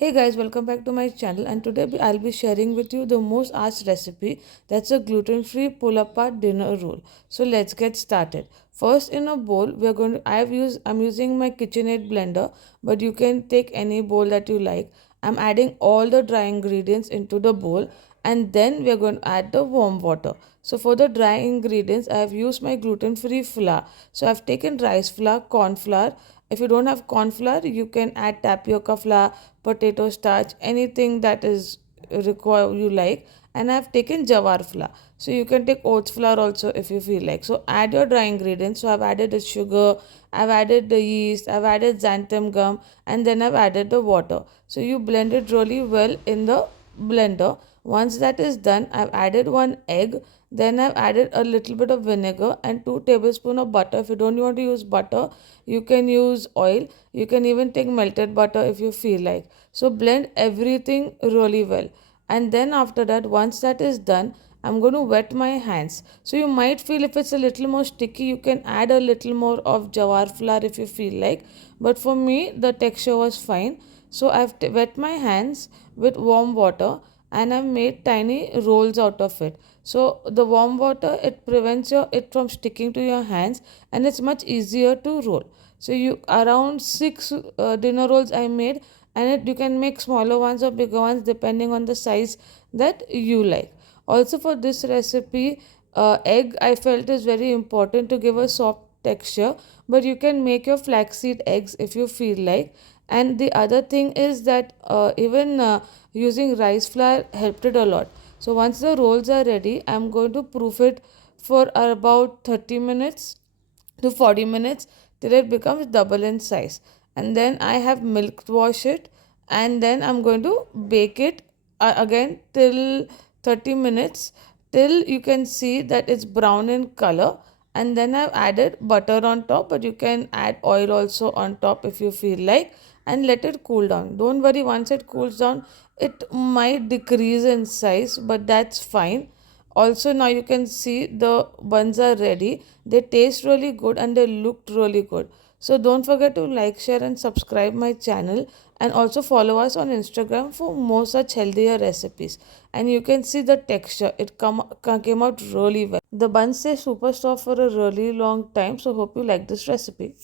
Hey guys, welcome back to my channel, and today I'll be sharing with you the most asked recipe, that's a gluten-free pull-apart dinner roll. So let's get started. First, in a bowl we're going to I'm using my KitchenAid blender, but you can take any bowl that you like. I'm adding all the dry ingredients into the bowl, and then we're going to add the warm water. So for the dry ingredients, I have used my gluten-free flour. So I've taken rice flour, corn flour. If you don't have corn flour, you can add tapioca flour, potato starch, anything that is require you like. And I've taken jowar flour. So you can take oats flour also if you feel like. So add your dry ingredients. So I've added the sugar, I've added the yeast, I've added xanthan gum, and then I've added the water. So you blend it really well in the blender. Once that is done, I've added one egg. Then I've added a little bit of vinegar and 2 tablespoons of butter. If you don't want to use butter, you can use oil. You can even take melted butter if you feel like. So blend everything really well. And then after that, once that is done, I'm going to wet my hands. So you might feel if it's a little more sticky, you can add a little more of jowar flour if you feel like. But for me, the texture was fine. So I've wet my hands with warm water, and I've made tiny rolls out of it. So the warm water, it prevents it from sticking to your hands, and it's much easier to roll. So you around 6 dinner rolls I made, and you can make smaller ones or bigger ones depending on the size that you like. Also for this recipe, egg I felt is very important to give a soft texture, but you can make your flaxseed eggs if you feel like. And the other thing is that even using rice flour helped it a lot. So once the rolls are ready, I'm going to proof it for about 30 minutes to 40 minutes till it becomes double in size. And then I have milk wash it, and then I'm going to bake it again till 30 minutes till you can see that it's brown in color. And then I've added butter on top, but you can add oil also on top if you feel like, and let it cool down. Don't worry, once it cools down, it might decrease in size, but that's fine. Also, now you can see the buns are ready. They taste really good and they looked really good. So don't forget to like, share and subscribe my channel, and also follow us on Instagram for more such healthier recipes. And you can see the texture, came out really well. The buns stay super soft for a really long time. So hope you like this recipe.